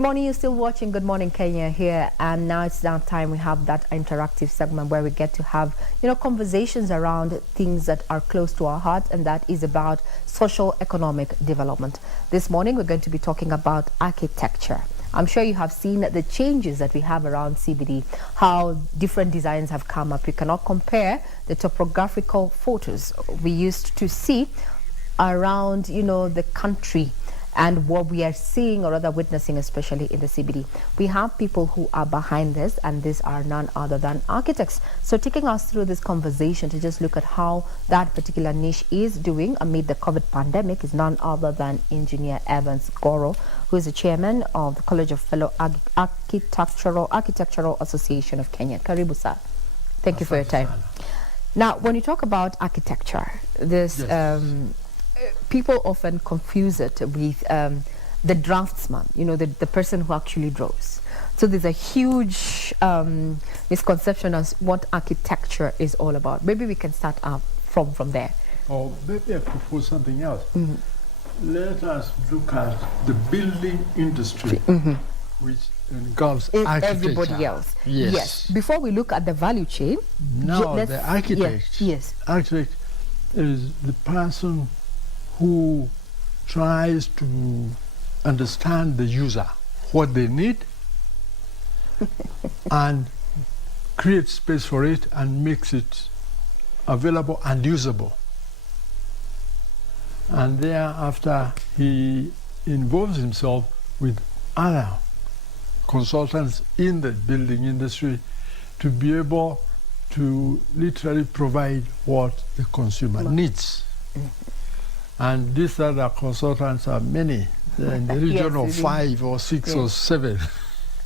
morning, you're still watching Good Morning Kenya here, and now it's that time we have that interactive segment where we get to have, conversations around things that are close to our heart, and that is about social economic development. This morning we're going to be talking about architecture. I'm sure you have seen the changes that we have around CBD, how different designs have come up. We cannot compare the topographical photos we used to see around, the country and what we are seeing or rather witnessing, especially in the CBD. We have people who are behind this, and these are none other than architects. So taking us through this conversation to just look at how that particular niche is doing amid the COVID pandemic is none other than Engineer Evans Goro, who is the chairman of the College of Fellow Architectural Association of Kenya. Karibu, sir. Thank you for your time. Now, when you talk about architecture, this people often confuse it with the draftsman, the person who actually draws. So there's a huge misconception as what architecture is all about. Maybe we can start up from there. Or maybe I propose something else. Let us look at the building industry, which engulfs architecture. Everybody else. Yes. Before we look at the value chain. Now, the architect. Yes. Architect is the person who tries to understand the user, what they need, and create space for it and makes it available and usable. And thereafter, he involves himself with other consultants in the building industry to be able to literally provide what the consumer needs. And these other consultants are many, in the region of 5 or 6 or 7.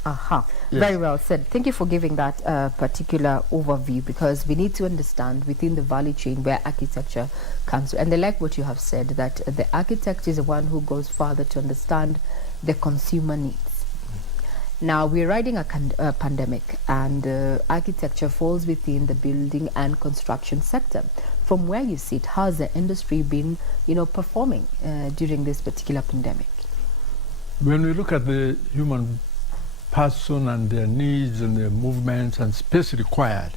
Yes. Very well said. Thank you for giving that particular overview, because we need to understand within the value chain where architecture comes. And I like what you have said, that the architect is the one who goes further to understand the consumer needs. Now, we're riding a pandemic, and architecture falls within the building and construction sector. From where you sit, how has the industry been, performing during this particular pandemic? When we look at the human person and their needs and their movements and space required,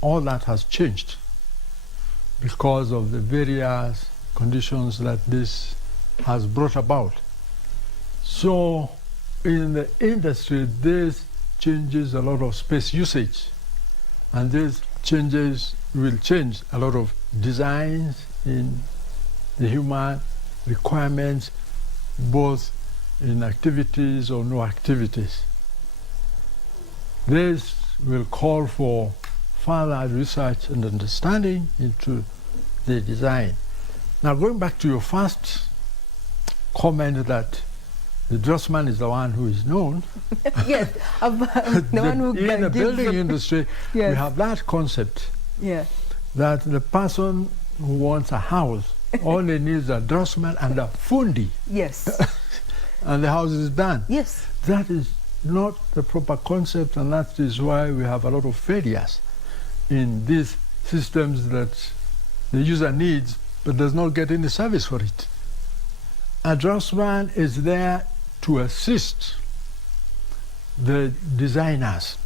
all that has changed because of the various conditions that this has brought about. So in the industry, this changes a lot of space usage, and this will change a lot of designs in the human requirements, both in activities or no activities. This will call for further research and understanding into the design. Now, going back to your first comment that the draftsman is the one who is known. Yes, the one who in the building industry, we have that concept. Yeah. That the person who wants a house only needs a draftsman and a fundi. Yes. And the house is done. Yes. That is not the proper concept, and that is why we have a lot of failures in these systems that the user needs but does not get any service for it. A draftsman is there to assist the designers.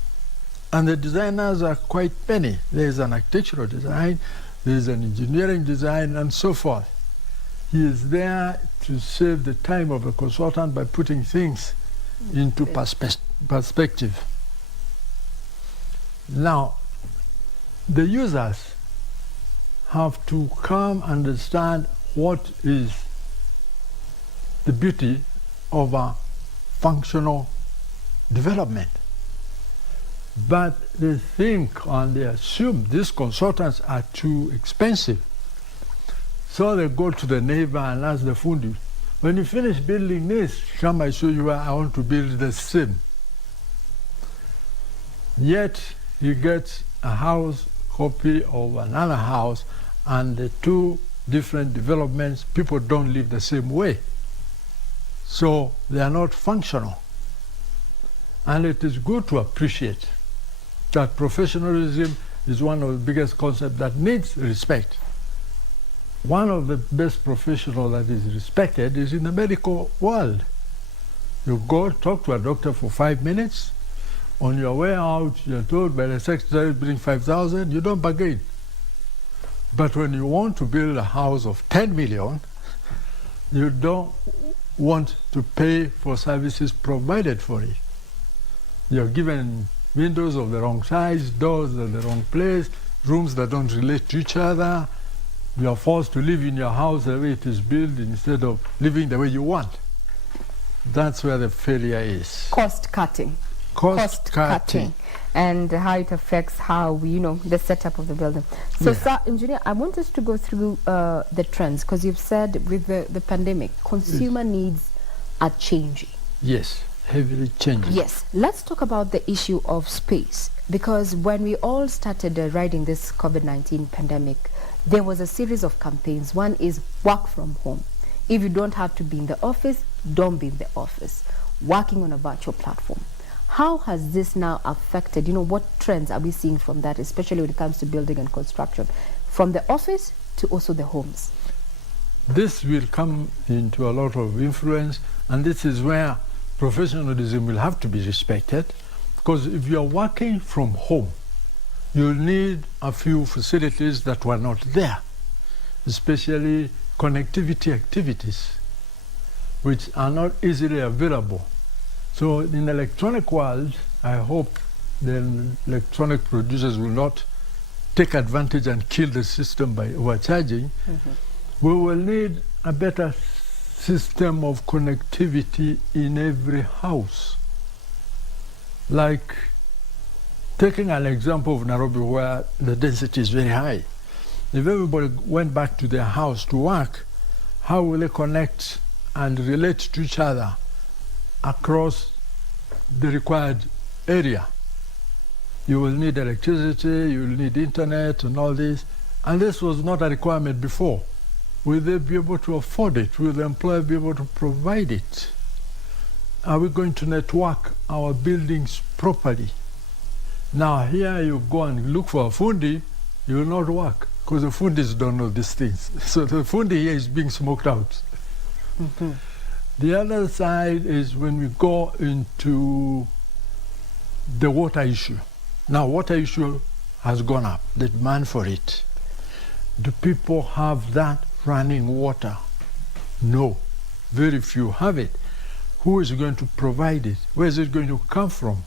And the designers are quite many. There's an architectural design, there's an engineering design, and so forth. He is there to save the time of the consultant by putting things into perspective. Now, the users have to come understand what is the beauty of a functional development. But they think and they assume these consultants are too expensive. So they go to the neighbor and ask the fundi, when you finish building this, come I show you where I want to build the same. Yet he gets a house copy of another house, and the two different developments, people don't live the same way. So they are not functional. And it is good to appreciate that professionalism is one of the biggest concepts that needs respect. One of the best professionals that is respected is in the medical world. You go talk to a doctor for 5 minutes. On your way out, you're told by the secretary, bring 5,000. You don't bargain. But when you want to build a house of 10 million, you don't want to pay for services provided for it. You're given windows of the wrong size, doors at the wrong place, rooms that don't relate to each other. You are forced to live in your house the way it is built instead of living the way you want. That's where the failure is. Cost cutting. Cost cutting. And how it affects how, the setup of the building. So, Sir Engineer, I want us to go through the trends, because you've said with the pandemic, consumer needs are changing. Yes, heavily changing. Yes. Let's talk about the issue of space, because when we all started riding this COVID-19 pandemic, there was a series of campaigns. One is work from home. If you don't have to be in the office, don't be in the office. Working on a virtual platform. How has this now affected, what trends are we seeing from that, especially when it comes to building and construction, from the office to also the homes? This will come into a lot of influence, and this is where professionalism will have to be respected, because if you are working from home, you'll need a few facilities that were not there, especially connectivity activities, which are not easily available. So in the electronic world, I hope the electronic producers will not take advantage and kill the system by overcharging. We will need a better system of connectivity in every house. Like taking an example of Nairobi, where the density is very high. If everybody went back to their house to work, how will they connect and relate to each other across the required area? You will need electricity, you will need internet and all this. And this was not a requirement before. Will they be able to afford it? Will the employer be able to provide it? Are we going to network our buildings properly? Now here you go and look for a fundi, you will not work, because the fundis don't know these things. So the fundi here is being smoked out. The other side is when we go into the water issue. Now, water issue has gone up, the demand for it. Do people have that running water? No, very few have it. Who is going to provide it? Where is it going to come from?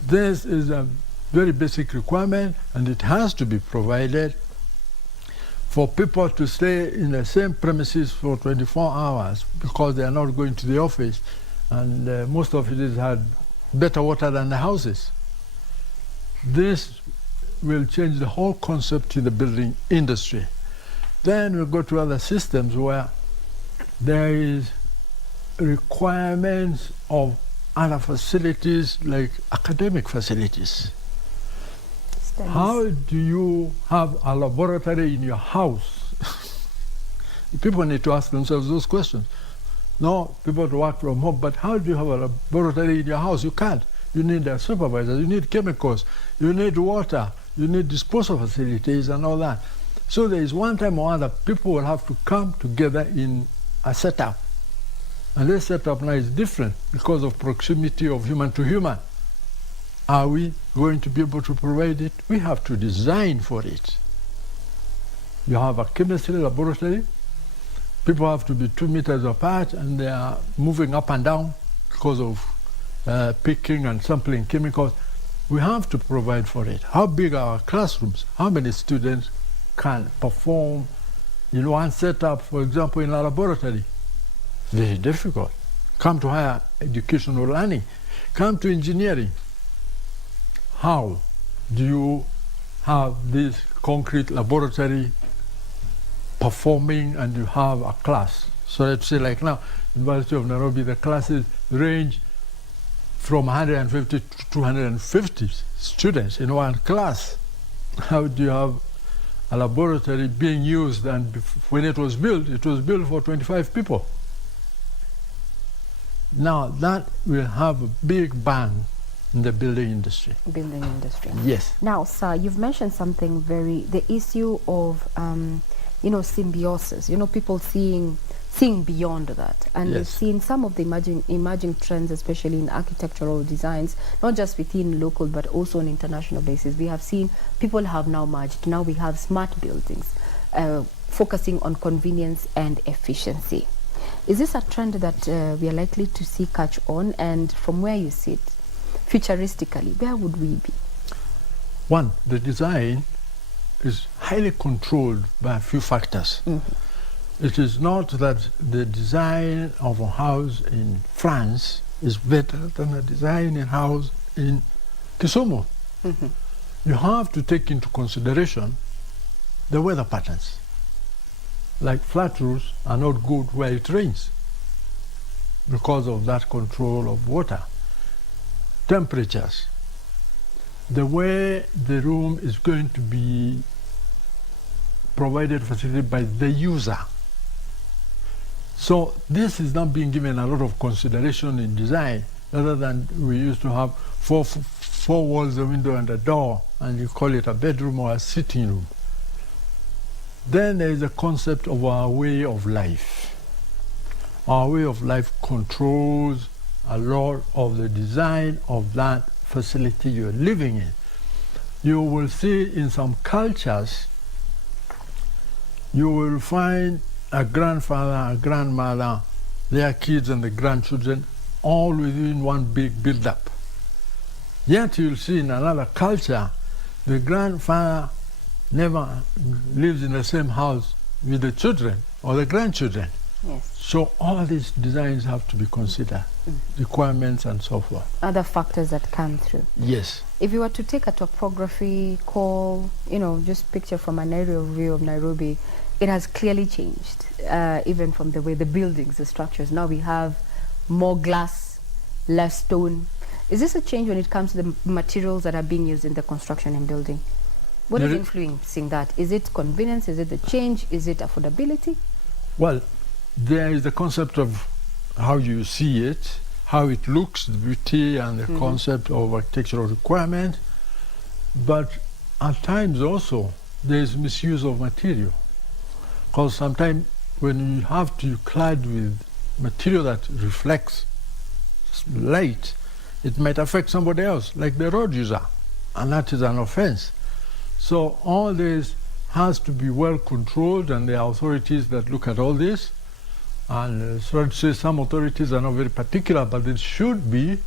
This is a very basic requirement, and it has to be provided for people to stay in the same premises for 24 hours because they are not going to the office, and most offices had better water than the houses. This will change the whole concept in the building industry. Then we'll go to other systems where there is requirements of other facilities like academic facilities. Studies. How do you have a laboratory in your house? People need to ask themselves those questions. No, people to work from home, but how do you have a laboratory in your house? You can't. You need a supervisor, you need chemicals, you need water, you need disposal facilities and all that. So there is one time or other, people will have to come together in a setup. And this setup now is different because of proximity of human to human. Are we going to be able to provide it? We have to design for it. You have a chemistry laboratory. People have to be 2 meters apart, and they are moving up and down because of picking and sampling chemicals. We have to provide for it. How big are our classrooms? How many students can perform in one setup, for example, in a laboratory? Very difficult. Come to higher educational learning. Come to engineering. How do you have this concrete laboratory performing and you have a class? So let's say like now, University of Nairobi, the classes range from 150 to 250 students in one class. How do you have a laboratory being used, and when it was built for 25 people? Now that will have a big bang in the building industry. Building industry. Yes. Now, sir, you've mentioned something the issue of, symbiosis. People seeing seeing beyond that. And Yes. we've seen some of the emerging trends, especially in architectural designs, not just within local but also on international basis. We have seen people have now merged. Now we have smart buildings, focusing on convenience and efficiency. Is this a trend that we are likely to see catch on? And from where you sit, futuristically, where would we be? One, the design is highly controlled by a few factors. It is not that the design of a house in France is better than the design in a house in Kisumu. You have to take into consideration the weather patterns. Like flat roofs are not good where it rains because of that control of water. Temperatures, the way the room is going to be provided facility by the user. So this is not being given a lot of consideration in design, rather than we used to have four walls, a window and a door, and you call it a bedroom or a sitting room. Then there is a concept of our way of life. Our way of life controls a lot of the design of that facility you're living in. You will see in some cultures, you will find a grandfather, a grandmother, their kids and the grandchildren all within one big build-up. Yet you'll see in another culture, the grandfather never lives in the same house with the children or the grandchildren. Yes. So all these designs have to be considered, requirements and so forth. Other factors that come through. Yes. If you were to take a topography call, just picture from an aerial view of Nairobi, it has clearly changed, even from the way the buildings, the structures. Now we have more glass, less stone. Is this a change when it comes to the materials that are being used in the construction and building? What is influencing that? Is it convenience? Is it the change? Is it affordability? Well, there is the concept of how you see it, how it looks, the beauty and the concept of architectural requirement. But at times also, there is misuse of material. Because sometimes when you have to clad with material that reflects light, it might affect somebody else, like the road user, and that is an offense. So all this has to be well controlled, and there are authorities that look at all this. And so I'd say some authorities are not very particular, but it should be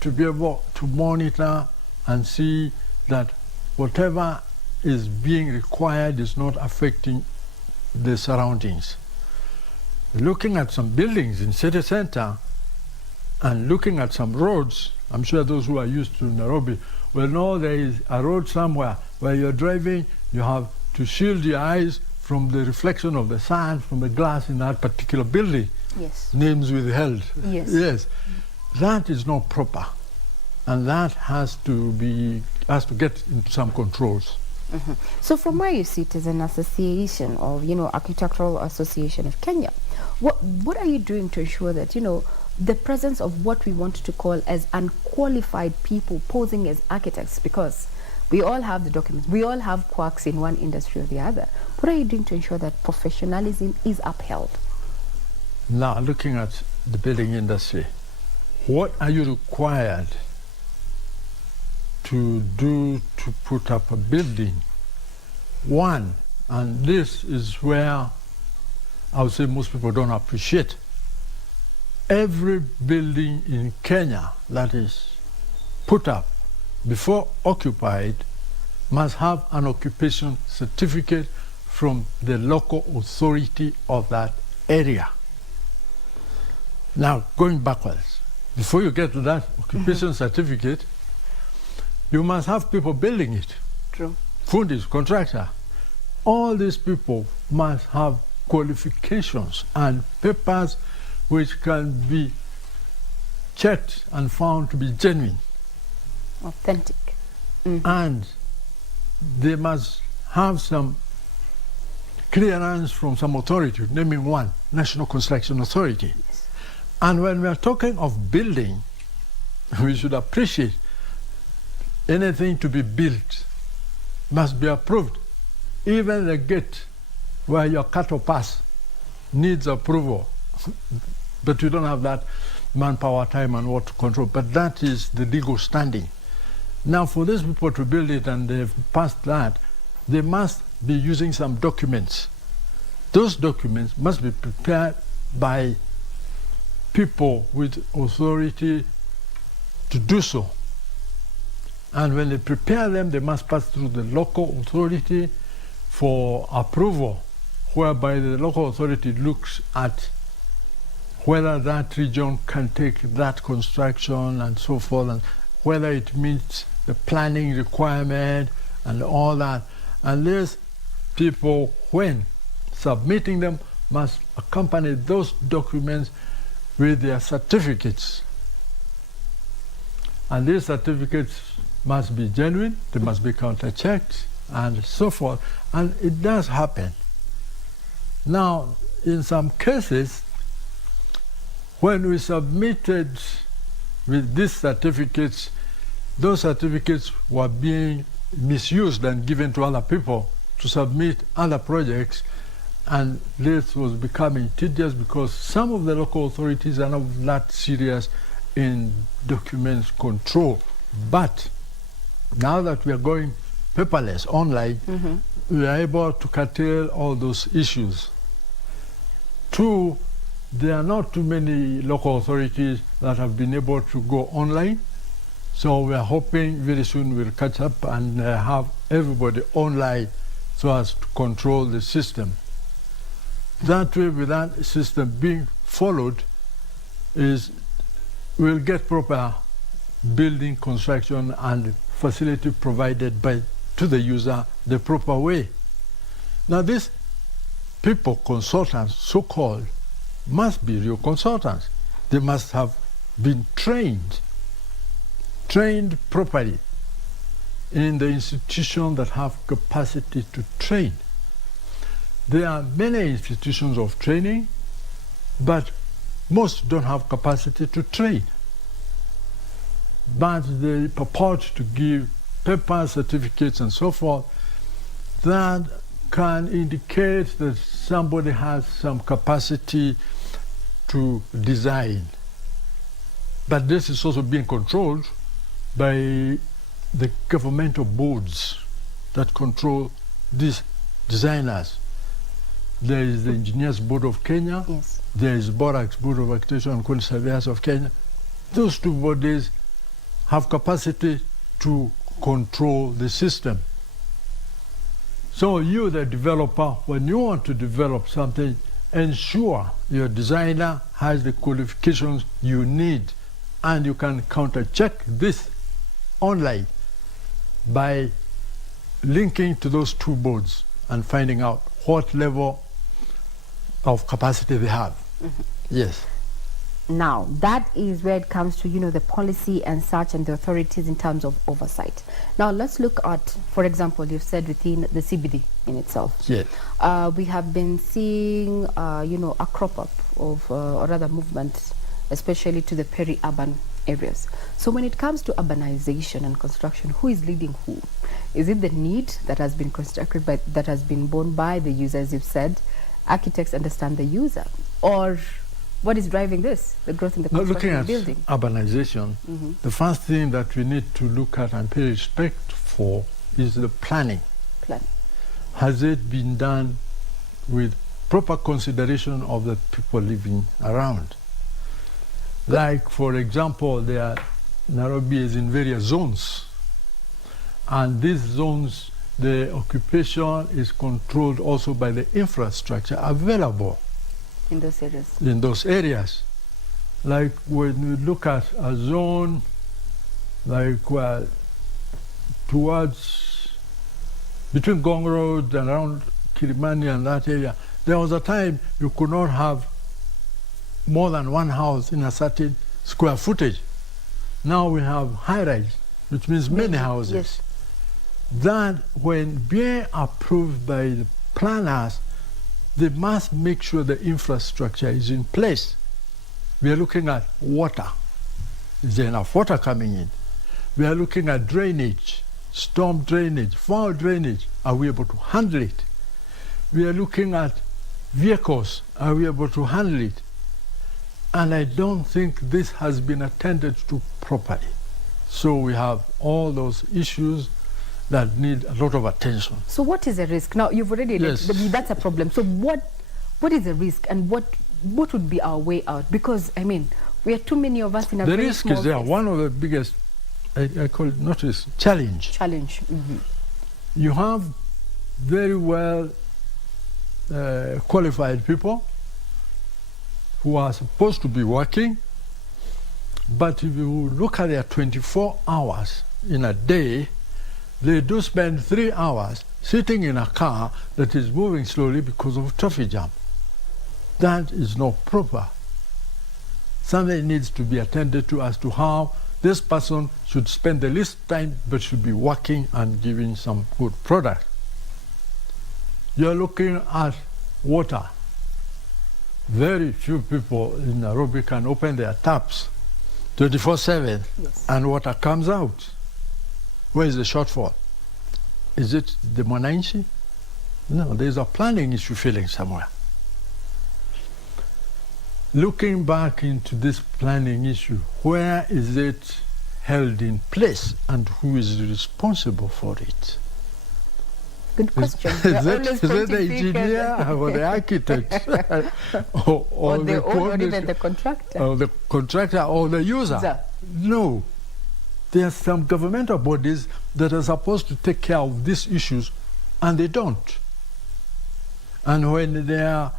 to be able to monitor and see that whatever is being required is not affecting the surroundings. Looking at some buildings in city center and looking at some roads, I'm sure those who are used to Nairobi will know there is a road somewhere where you're driving, you have to shield your eyes from the reflection of the sun, from the glass in that particular building. Yes. Names withheld. Yes. Yes. That is not proper. And that has to get into some controls. So from where you sit as an association of, Architectural Association of Kenya, what are you doing to ensure that, the presence of what we want to call as unqualified people posing as architects, because we all have the documents, we all have quirks in one industry or the other. What are you doing to ensure that professionalism is upheld? Now, looking at the building industry, what are you required to do to put up a building? One, and this is where I would say most people don't appreciate, every building in Kenya that is put up before occupied must have an occupation certificate from the local authority of that area. Now, going backwards, before you get to that occupation certificate, you must have people building it. True. Fundis, contractor. All these people must have qualifications and papers which can be checked and found to be genuine. Authentic. And they must have some clearance from some authority, naming one, National Construction Authority. Yes. And when we are talking of building, we should appreciate anything to be built must be approved. Even the gate where your cattle pass needs approval, but we don't have that manpower, time, and what to control. But that is the legal standing. Now, for these people to build it and they've passed that, they must be using some documents. Those documents must be prepared by people with authority to do so. And when they prepare them, they must pass through the local authority for approval, whereby the local authority looks at whether that region can take that construction and so forth, and whether it meets the planning requirement and all that. And these people, when submitting them, must accompany those documents with their certificates. And these certificates must be genuine, they must be counter-checked, and so forth. And it does happen. Now, in some cases, when we submitted with these certificates, those certificates were being misused and given to other people to submit other projects, and this was becoming tedious because some of the local authorities are not that serious in documents control. But now that we are going paperless, online, we are able to curtail all those issues. Two, there are not too many local authorities that have been able to go online. So we are hoping very soon we'll catch up and have everybody online so as to control the system. That way, with that system being followed, we'll get proper building, construction, and facility provided to the user the proper way. Now, these people, consultants, so-called, must be real consultants. They must have been trained properly in the institutions that have capacity to train. There are many institutions of training, but most don't have capacity to train. But they purport to give papers, certificates, and so forth that can indicate that somebody has some capacity to design. But this is also being controlled by the governmental boards that control these designers. There is the Engineers Board of Kenya, yes. There is BORAX, Board of Architecture and Quality Surveyors of Kenya. Those two bodies have capacity to control the system. So you, the developer, when you want to develop something, ensure your designer has the qualifications you need, and you can counter-check this online by linking to those two boards and finding out what level of capacity they have. Yes. Now, that is where it comes to, the policy and such and the authorities in terms of oversight. Now, let's look at, for example, you've said within the CBD in itself. Yes. We have been seeing, a crop up of, or rather movement, especially to the peri-urban areas. So when it comes to urbanization and construction, who is leading who? Is it the need that has been constructed that has been borne by the user, as you've said? Architects understand the user, or what is driving this, the growth in the construction and building? Looking at urbanization, the first thing that we need to look at and pay respect for is the planning. Has it been done with proper consideration of the people living around? Like, for example, Nairobi is in various zones, and these zones, the occupation is controlled also by the infrastructure available in those areas. In those areas. Like when we look at a zone like towards between Gong Road and around Kilimani and that area, there was a time you could not have more than one house in a certain square footage. Now we have high-rise, which means many houses. Yes. That, when being approved by the planners, they must make sure the infrastructure is in place. We are looking at water. Is there enough water coming in? We are looking at drainage, storm drainage, foul drainage. Are we able to handle it? We are looking at vehicles? Are we able to handle it? And I don't think this has been attended to properly. So we have all those issues that need a lot of attention. So what is the risk? Now, you've already Yes. that's a problem. So what is the risk, and what would be our way out? Because, I mean, we are too many of us in a The very risk small is there. space. One of the biggest, I call it not risk, challenge. Challenge. You have very well qualified people who are supposed to be working, but if you look at their 24 hours in a day, they do spend 3 hours sitting in a car that is moving slowly because of traffic jam. That is not proper. Something needs to be attended to as to how this person should spend the least time but should be working and giving some good product. You're looking at water. Very few people in Nairobi can open their taps 24/7 and water comes out. Where is the shortfall? Is it the Mwananchi? No, there's a planning issue feeling somewhere. Looking back into this planning issue, where is it held in place and who is responsible for it? Good question. Is it the engineer or the architect or the owner, or even the contractor? Or the contractor or the user? No. There are some governmental bodies that are supposed to take care of these issues and they don't. And when they are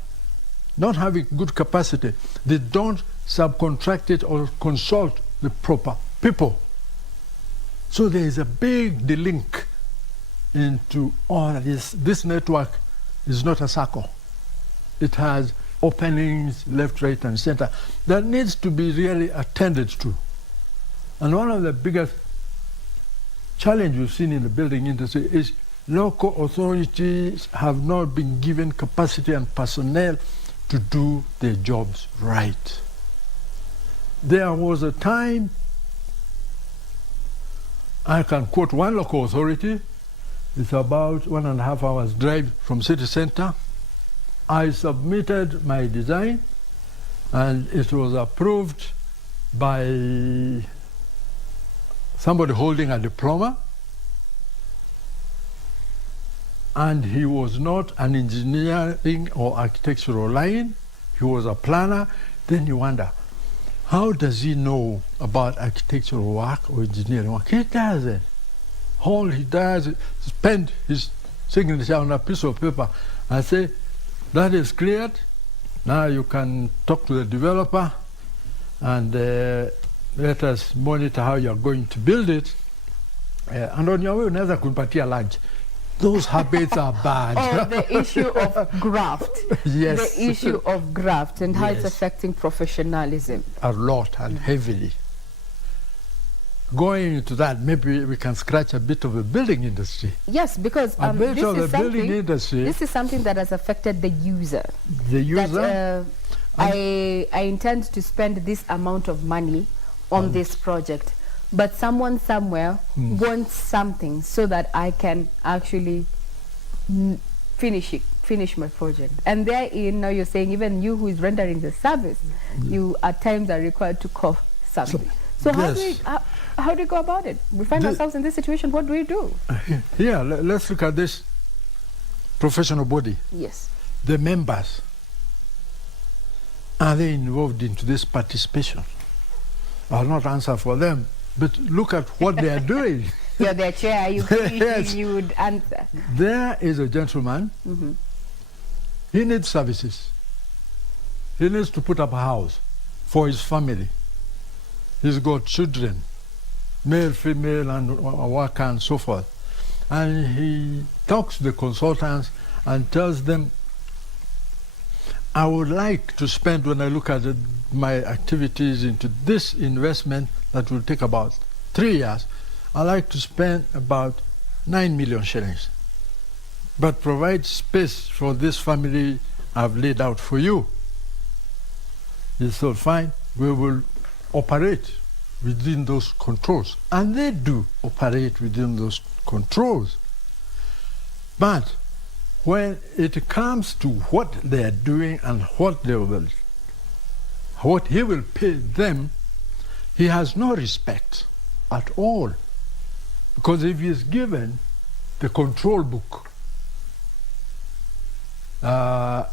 not having good capacity, they don't subcontract it or consult the proper people. So there is a big link into all of this. This network is not a circle. It has openings left, right, and center that needs to be really attended to. And one of the biggest challenges we've seen in the building industry is local authorities have not been given capacity and personnel to do their jobs right. There was a time, I can quote one local authority, it's about 1.5 hours drive from city center. I submitted my design and it was approved by somebody holding a diploma, and he was not an engineering or architectural line, he was a planner. Then you wonder, how does he know about architectural work or engineering work? He doesn't. All he does is spend his signature on a piece of paper and say, that is cleared, now you can talk to the developer and let us monitor how you're going to build it. And on your way, unaweza kunipatia lunch. Those habits are bad. Or the issue of graft. Yes. The issue of graft and how it's Yes. affecting professionalism. A lot and heavily. Going into that, maybe we can scratch a bit of the building industry. Yes, because A bit this of the is building something. industry. This is something that has affected the user. The user. That, I intend to spend this amount of money on this project, but someone somewhere wants something so that I can actually finish my project. And therein, now you're saying even you who is rendering the service, you at times are required to cough something. So yes. how do we go about it? We find ourselves in this situation, what do we do? Yeah, let's look at this professional body. Yes. The members, are they involved into this participation? I'll not answer for them, but look at what they are doing. You're their chair, Yes. you would answer. There is a gentleman, he needs services. He needs to put up a house for his family. He's got children, male, female, and a worker and so forth. And he talks to the consultants and tells them, I would like to spend, when I look at my activities into this investment that will take about 3 years, I like to spend about 9 million shillings. But provide space for this family I've laid out for you. He said, fine, we will operate within those controls. And they do operate within those controls. But when it comes to what they are doing and what he will pay them, he has no respect at all. Because if he is given the control book,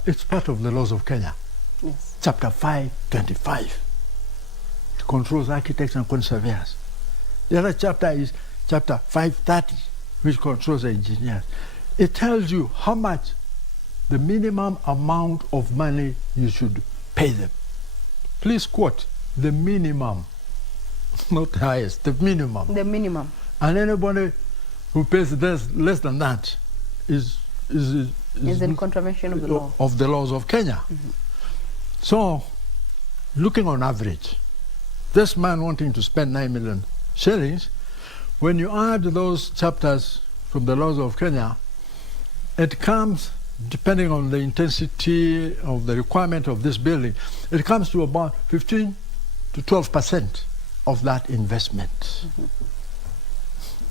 it's part of the laws of Kenya. Yes. Chapter 525. It controls architects and conservators. The other chapter is chapter 530, which controls the engineers. It tells you how much the minimum amount of money you should pay them. Please quote the minimum, not the highest, the minimum. The minimum. And anybody who pays less than that is in contravention of the law. Of the laws of Kenya. Mm-hmm. So, looking on average, this man wanting to spend 9 million shillings, when you add those chapters from the laws of Kenya, it comes, depending on the intensity of the requirement of this building, it comes to about 15 to 12% of that investment. Mm-hmm.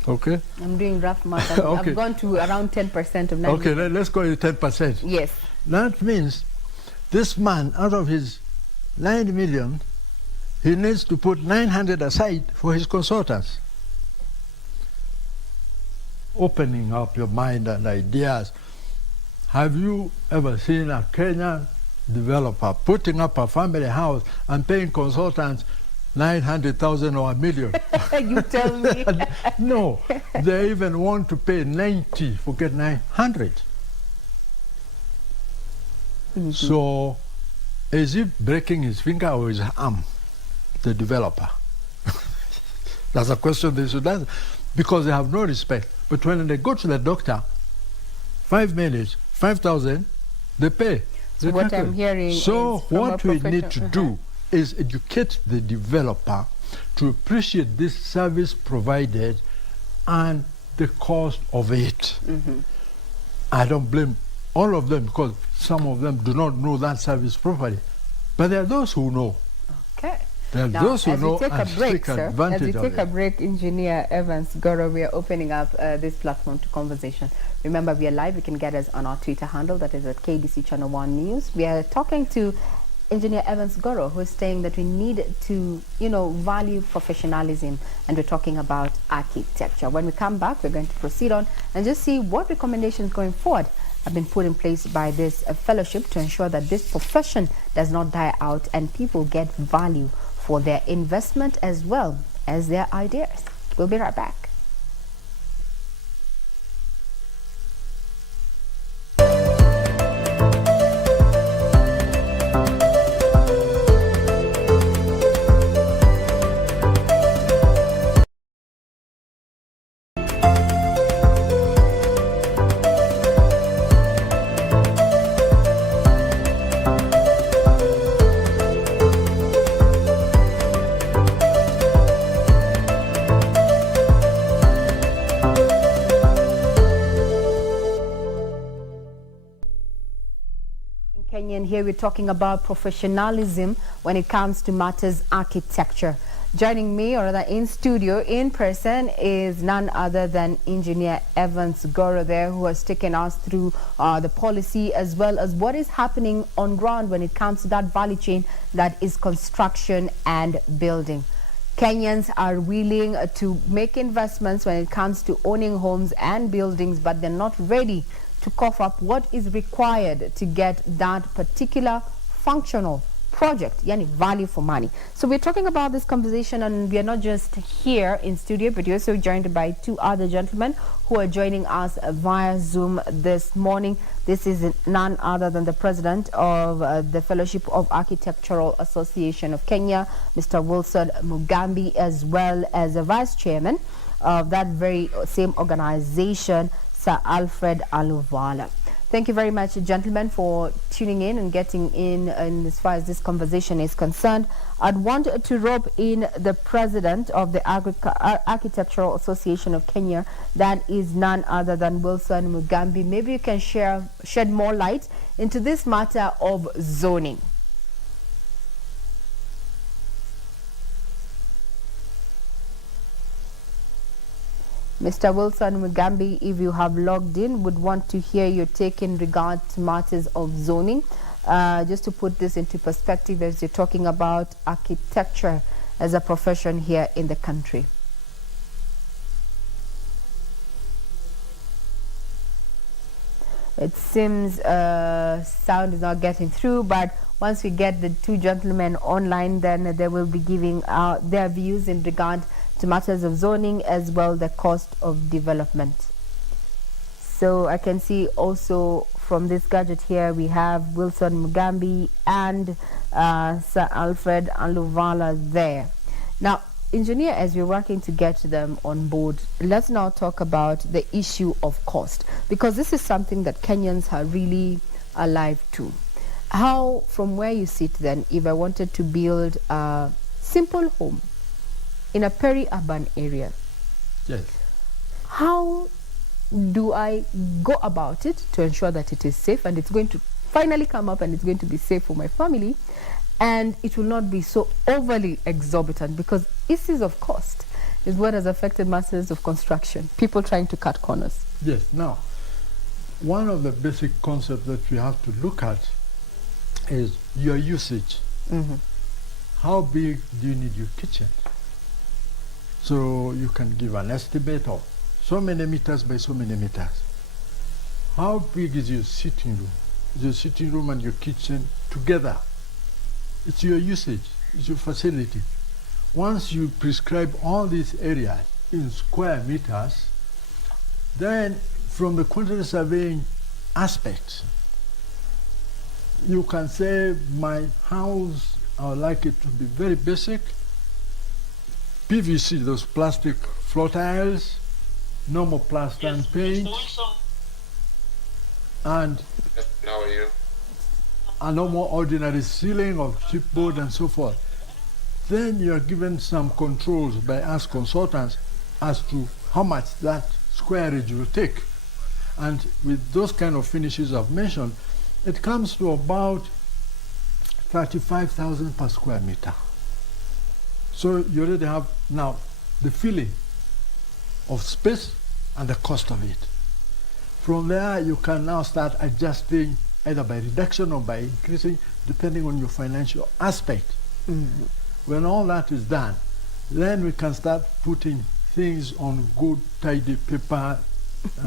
Okay? I'm doing rough math. Okay. I've gone to around 10% of 9 Okay, million. let's go with 10%. Yes. That means this man, out of his 9 million, he needs to put 900 aside for his consultants. Opening up your mind and ideas. Have you ever seen a Kenyan developer putting up a family house and paying consultants 900,000 or $1 million? You tell me. No, they even want to pay 90, forget 900. Mm-hmm. So, is he breaking his finger or his arm, the developer? That's a question they should answer, because they have no respect. But when they go to the doctor, 5 minutes, 5,000, they pay. So what I'm hearing so is from what we need to do is educate the developer to appreciate this service provided and the cost of it. Mm-hmm. I don't blame all of them, because some of them do not know that service properly. But there are those who know. Okay. There are those who know and take advantage of it. As we take a break, Engineer Evans Goro, we are opening up this platform to conversation. Remember, we are live. You can get us on our Twitter handle, that is at KBC Channel 1 News. We are talking to Engineer Evans Goro, who is saying that we need to, value professionalism, and we're talking about architecture. When we come back, we're going to proceed on and just see what recommendations going forward have been put in place by this fellowship to ensure that this profession does not die out and people get value for their investment as well as their ideas. We'll be right back. Here we're talking about professionalism when it comes to matters architecture. Joining me, or rather in studio, in person, is none other than Engineer Evans Goro there, who has taken us through the policy as well as what is happening on ground when it comes to that value chain that is construction and building. Kenyans are willing to make investments when it comes to owning homes and buildings, but they're not ready to cough up what is required to get that particular functional project, yani value for money. So we're talking about this conversation, and we are not just here in studio, but we're also joined by two other gentlemen who are joining us via Zoom this morning. This is none other than the president of the Fellowship of Architectural Association of Kenya, Mr. Wilson Mugambi, as well as the vice chairman of that very same organization, Sir Alfred Alluvala. Thank you very much, gentlemen, for tuning in and getting in as far as this conversation is concerned. I'd want to rope in the president of the Architectural Association of Kenya, that is none other than Wilson Mugambi. Maybe you can shed more light into this matter of zoning. Mr. Wilson Mugambi, if you have logged in, would want to hear your take in regard to matters of zoning. Just to put this into perspective, as you're talking about architecture as a profession here in the country. It seems sound is not getting through, but once we get the two gentlemen online, then they will be giving their views in regard to matters of zoning as well the cost of development. So I can see also from this gadget here we have Wilson Mugambi and Sir Alfred Alluvala there. Now, engineer, as we're working to get them on board, let's now talk about the issue of cost, because this is something that Kenyans are really alive to. How, from where you sit then, if I wanted to build a simple home in a peri-urban area, yes, how do I go about it to ensure that it is safe and it's going to finally come up and it's going to be safe for my family, and it will not be so overly exorbitant? Because issues of cost is what has affected matters of construction, people trying to cut corners. Yes. Now, one of the basic concepts that we have to look at is your usage. Mm-hmm. How big do you need your kitchen? So you can give an estimate of so many meters by so many meters. How big is your sitting room? Is your sitting room and your kitchen together? It's your usage, it's your facility. Once you prescribe all these areas in square meters, then from the quantity surveying aspect, you can say my house, I would like it to be very basic. PVC, those plastic floor tiles, no more plaster and paint, and how are you? No more ordinary ceiling of chipboard and so forth. Then you are given some controls by us consultants as to how much that squareage will take. And with those kind of finishes I've mentioned, it comes to about 35,000 per square meter. So you already have now the feeling of space and the cost of it. From there, you can now start adjusting either by reduction or by increasing, depending on your financial aspect. Mm-hmm. When all that is done, then we can start putting things on good, tidy paper,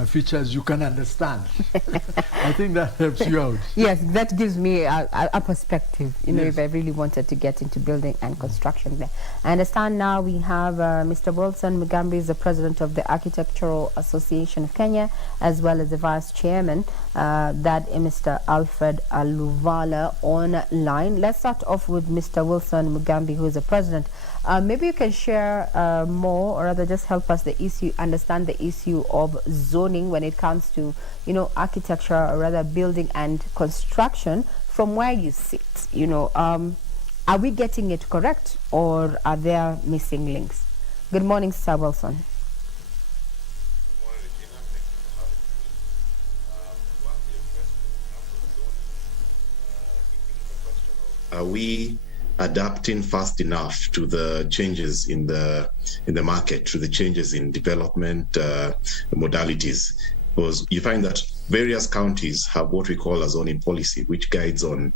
features you can understand. I think that helps you out. Yes, that gives me a perspective, you know, Yes. if I really wanted to get into building and construction there. I understand now we have Mr. Wilson Mugambi is the president of the Architectural Association of Kenya, as well as the vice chairman, that is Mr. Alfred Alluvala online. Let's start off with Mr. Wilson Mugambi, who is the president. Maybe you can share more, or rather just help us understand the issue of zoning when it comes to, you know, architecture, or rather building and construction from where you sit. You know, are we getting it correct, or are there missing links? Good morning, Sir Wilson. Good morning, Regina. Thank you for having me. To answer your question in terms of zoning, I think it's a question of, are we adapting fast enough to the changes in the market, to the changes in development modalities? Because you find that various counties have what we call a zoning policy, which guides on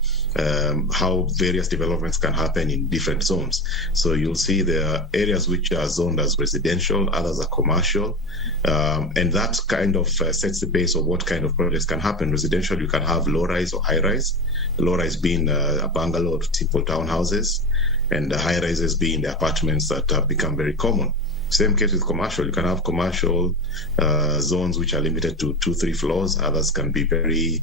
how various developments can happen in different zones. So you'll see there are areas which are zoned as residential, others are commercial, and that kind of sets the base of what kind of projects can happen. Residential, you can have low-rise or high-rise. Low-rise being a bungalow or simple townhouses, and the high-rises being the apartments that have become very common. Same case with commercial. You can have commercial zones which are limited to 2-3 floors. Others can be very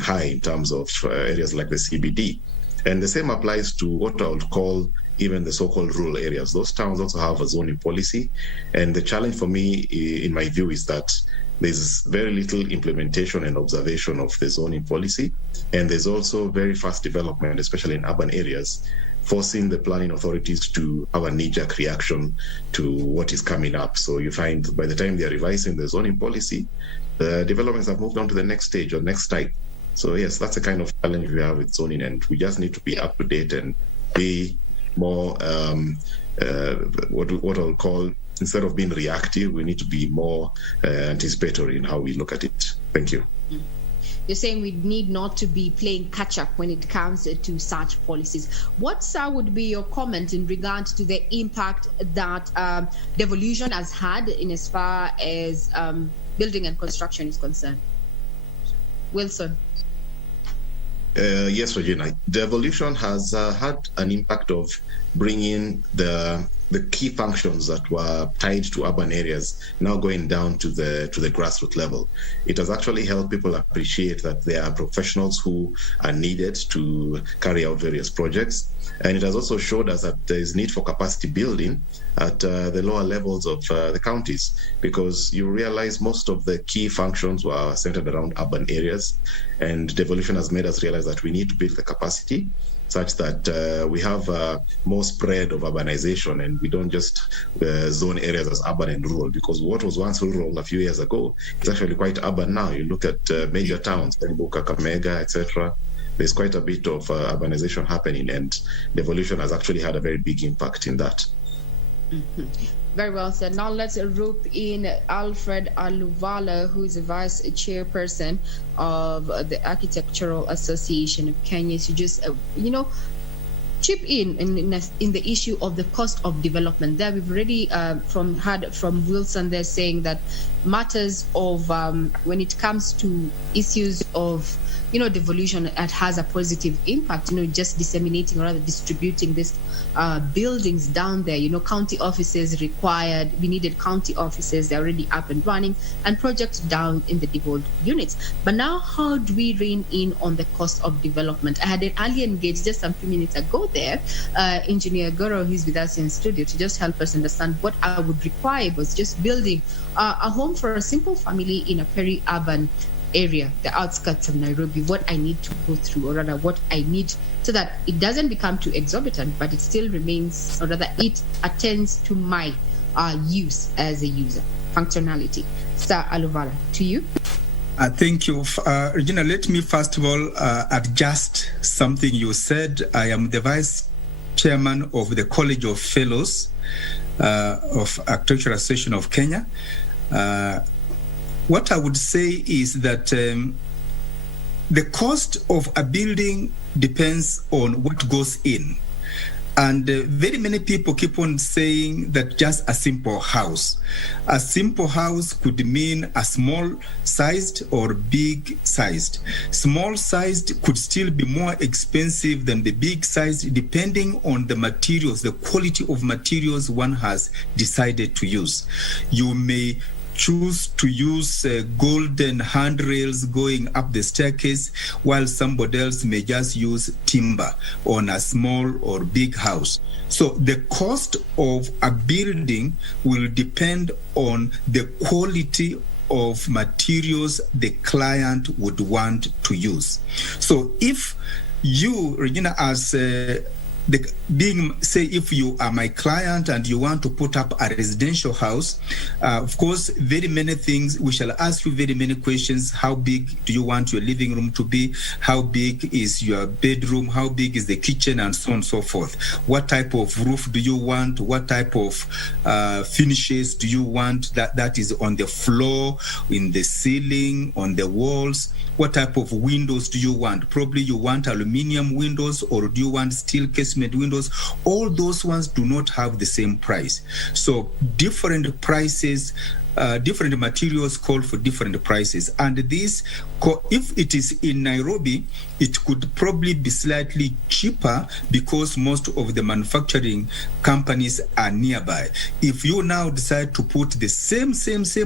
high in terms of areas like the CBD. And the same applies to what I would call even the so-called rural areas. Those towns also have a zoning policy. And the challenge for me, in my view, is that there's very little implementation and observation of the zoning policy. And there's also very fast development, especially in urban areas, forcing the planning authorities to have a knee-jerk reaction to what is coming up. So you find by the time they're revising the zoning policy, the developments have moved on to the next stage or next type. So yes, that's the kind of challenge we have with zoning, and we just need to be up to date and be more what I'll call instead of being reactive, we need to be more anticipatory in how we look at it. Thank you. You're saying we need not to be playing catch-up when it comes to such policies. What would be your comment in regard to the impact that devolution has had in as far as building and construction is concerned? Wilson. Yes, Regina. Devolution has had an impact of bringing the key functions that were tied to urban areas now going down to the grassroots level. It has actually helped people appreciate that there are professionals who are needed to carry out various projects. And it has also showed us that there is need for capacity building at the lower levels of the counties, because you realize most of the key functions were centered around urban areas, and devolution has made us realize that we need to build the capacity such that we have more spread of urbanization, and we don't just zone areas as urban and rural, because what was once rural a few years ago is actually quite urban now. You look at major towns, Kakamega, etc. There's quite a bit of urbanization happening, and devolution has actually had a very big impact in that. Mm-hmm. Very well said. Now let's rope in Alfred Alluvala, who is the Vice Chairperson of the Architectural Association of Kenya, to just, chip in the issue of the cost of development. There we've already heard from Wilson there saying that matters of when it comes to issues of devolution, it has a positive impact, just disseminating or rather distributing these buildings down there. County offices required, we needed county offices, they're already up and running, and projects down in the devolved units. But now how do we rein in on the cost of development? I had an early engaged just some few minutes ago there, Engineer Goro, who's with us in studio, to just help us understand what I would require was just building a home for a simple family in a peri-urban area, the outskirts of Nairobi, what I need to go through, or rather what I need, so that it doesn't become too exorbitant, but it still remains, or rather it attends to my use as a user, functionality. Sir Aluvala, to you. Thank you. Regina, let me first of all adjust something you said. I am the Vice Chairman of the College of Fellows of Architectural Association of Kenya. What I would say is that the cost of a building depends on what goes in. And very many people keep on saying that just a simple house. A simple house could mean a small-sized or big-sized. Small-sized could still be more expensive than the big-sized, depending on the materials, the quality of materials one has decided to use. You may choose to use golden handrails going up the staircase, while somebody else may just use timber on a small or big house. So the cost of a building will depend on the quality of materials the client would want to use. So if you, Regina, as if you are my client and you want to put up a residential house, of course, very many things, we shall ask you very many questions. How big do you want your living room to be? How big is your bedroom? How big is the kitchen? And so on and so forth. What type of roof do you want? What type of finishes do you want that is on the floor, in the ceiling, on the walls? What type of windows do you want? Probably you want aluminium windows, or do you want steel casement windows? All those ones do not have the same price. So different prices, different materials call for different prices. And this, if it is in Nairobi, it could probably be slightly cheaper because most of the manufacturing companies are nearby. If you now decide to put the same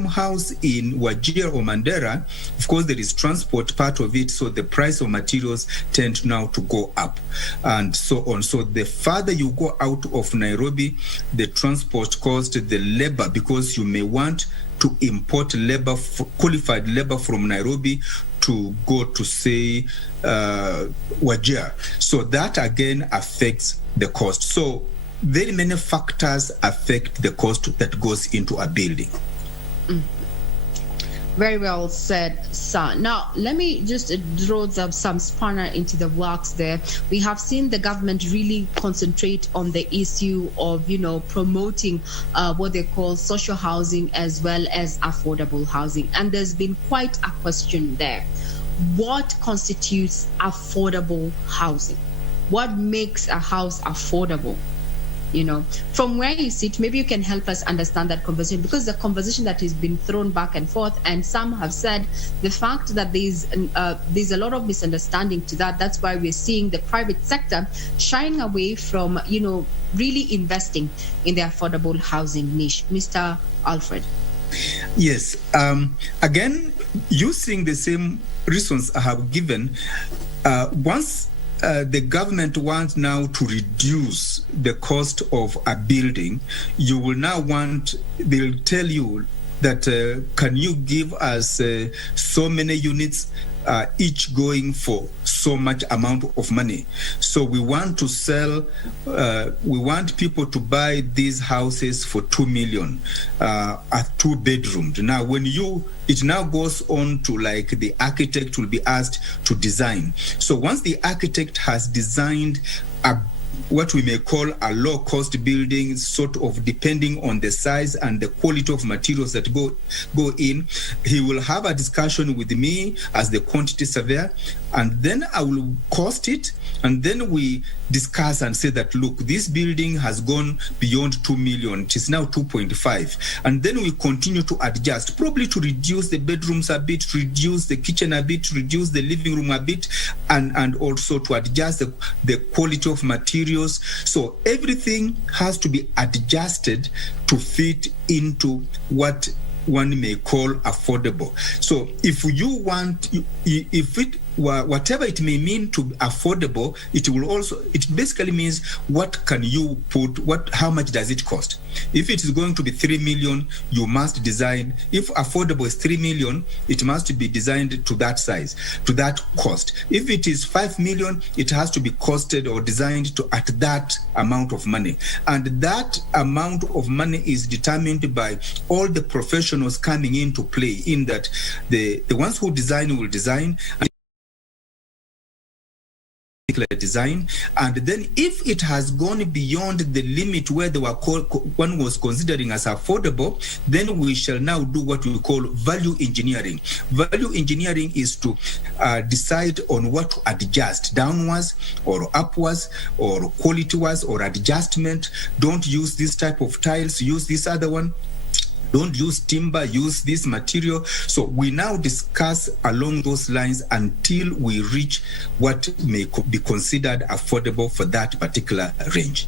house in Wajir or Mandera, of course there is transport part of it, so the price of materials tend now to go up and so on. So the farther you go out of Nairobi, the transport cost, the labor, because you may want to import labor, qualified labor from Nairobi to go to, say, Wajir. So that again affects the cost. So very many factors affect the cost that goes into a building. Very well said, sir. Now, let me just throw some spanner into the works there. We have seen the government really concentrate on the issue of, promoting what they call social housing as well as affordable housing. And there's been quite a question there. What constitutes affordable housing? What makes a house affordable? From where you sit, maybe you can help us understand that conversation, because the conversation that has been thrown back and forth, and some have said the fact that there's a lot of misunderstanding to that. That's why we're seeing the private sector shying away from, really investing in the affordable housing niche. Mr. Alfred. Yes. Again, using the same reasons I have given, once the government wants now to reduce the cost of a building, you will now they'll tell you that can you give us so many units, each going for so much amount of money. So we want to sell, we want people to buy these houses for 2 million, at 2 bedrooms. Now, it now goes on to, like, the architect will be asked to design. So once the architect has designed what we may call a low-cost building, sort of depending on the size and the quality of materials that go in, he will have a discussion with me as the quantity surveyor, and then I will cost it, and then we discuss and say that, look, this building has gone beyond 2 million, it is now 2.5, and then we continue to adjust, probably to reduce the bedrooms a bit, reduce the kitchen a bit, reduce the living room a bit, and also to adjust the quality of materials. So everything has to be adjusted to fit into what one may call affordable. So if you want, whatever it may mean to affordable, it basically means what can you put, how much does it cost? If it is going to be 3 million, you must design. If affordable is 3 million, it must be designed to that size, to that cost. If it is 5 million, it has to be costed or designed at that amount of money. And that amount of money is determined by all the professionals coming into play, in that the ones who design will design design, and then if it has gone beyond the limit where one was considering as affordable, then we shall now do what we call value engineering. Value engineering is to decide on what to adjust downwards or upwards or quality-wise or adjustment. Don't use this type of tiles, use this other one. Don't use timber, use this material. So we now discuss along those lines until we reach what may be considered affordable for that particular range.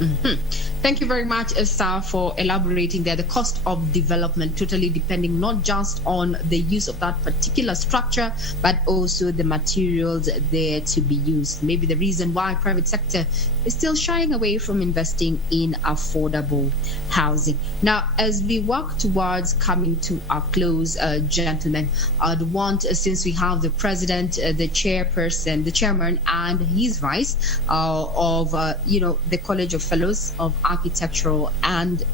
Mm-hmm. Thank you very much, sir, for elaborating there. The cost of development totally depending not just on the use of that particular structure, but also the materials there to be used. Maybe the reason why private sector is still shying away from investing in affordable housing. Now, as we work towards coming to our close, gentlemen, I'd want, since we have the president, the chairperson, the chairman, and his vice of the College of Fellows of Architectural and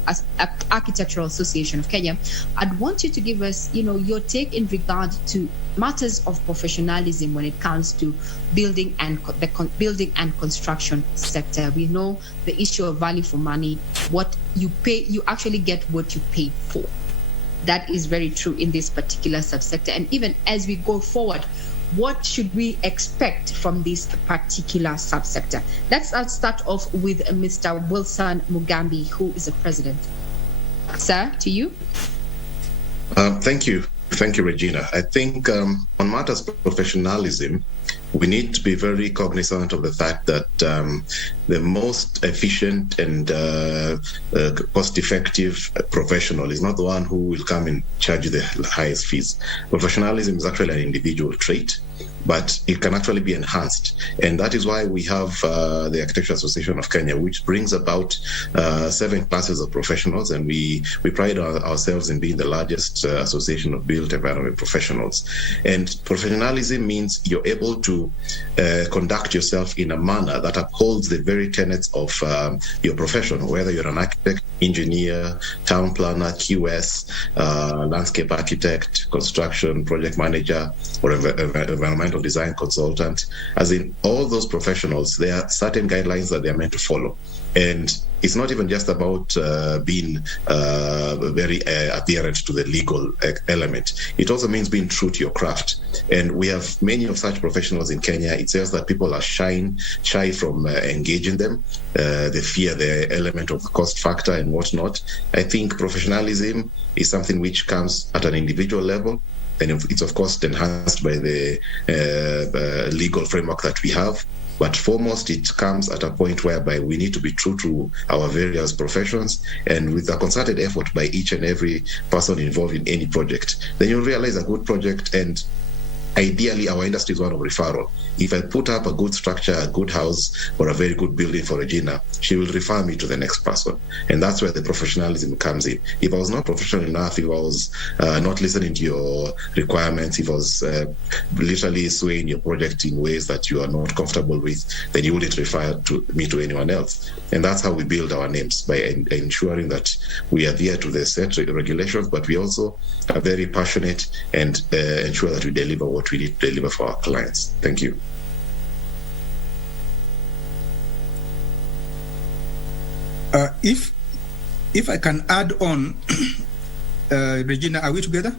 Architectural Association of Kenya, I'd want you to give us, your take in regard to matters of professionalism when it comes to building and building and construction sector. We know the issue of value for money. What you pay, you actually get what you pay for. That is very true in this particular subsector. And even as we go forward, what should we expect from this particular subsector? Let's start off with Mr. Wilson Mugambi, who is the president. Sir, to you. Thank you. Thank you, Regina. I think on matters of professionalism, we need to be very cognizant of the fact that the most efficient and cost-effective professional is not the one who will come and charge the highest fees. Professionalism is actually an individual trait, but it can actually be enhanced. And that is why we have the Architectural Association of Kenya, which brings about 7 classes of professionals, and we pride ourselves in being the largest association of built environment professionals. And professionalism means you're able to conduct yourself in a manner that upholds the very tenets of your profession, whether you're an architect, engineer, town planner, QS, landscape architect, construction project manager, or environmental design consultant. As in all those professionals, there are certain guidelines that they're meant to follow. And it's not even just about being very adherent to the legal element. It also means being true to your craft. And we have many of such professionals in Kenya. It says that people are shy from engaging them. They fear the element of the cost factor and whatnot. I think professionalism is something which comes at an individual level. And it's, of course, enhanced by the legal framework that we have. But foremost, it comes at a point whereby we need to be true to our various professions, and with a concerted effort by each and every person involved in any project, then you'll realize a good project. And ideally, our industry is one of referral. If I put up a good structure, a good house, or a very good building for Regina, she will refer me to the next person. And that's where the professionalism comes in. If I was not professional enough, if I was not listening to your requirements, if I was literally swaying your project in ways that you are not comfortable with, then you wouldn't refer me to anyone else. And that's how we build our names, by ensuring that we adhere to the set regulations, but we also are very passionate and ensure that we deliver what we need to deliver for our clients. Thank you. If I can add on, Regina, are we together?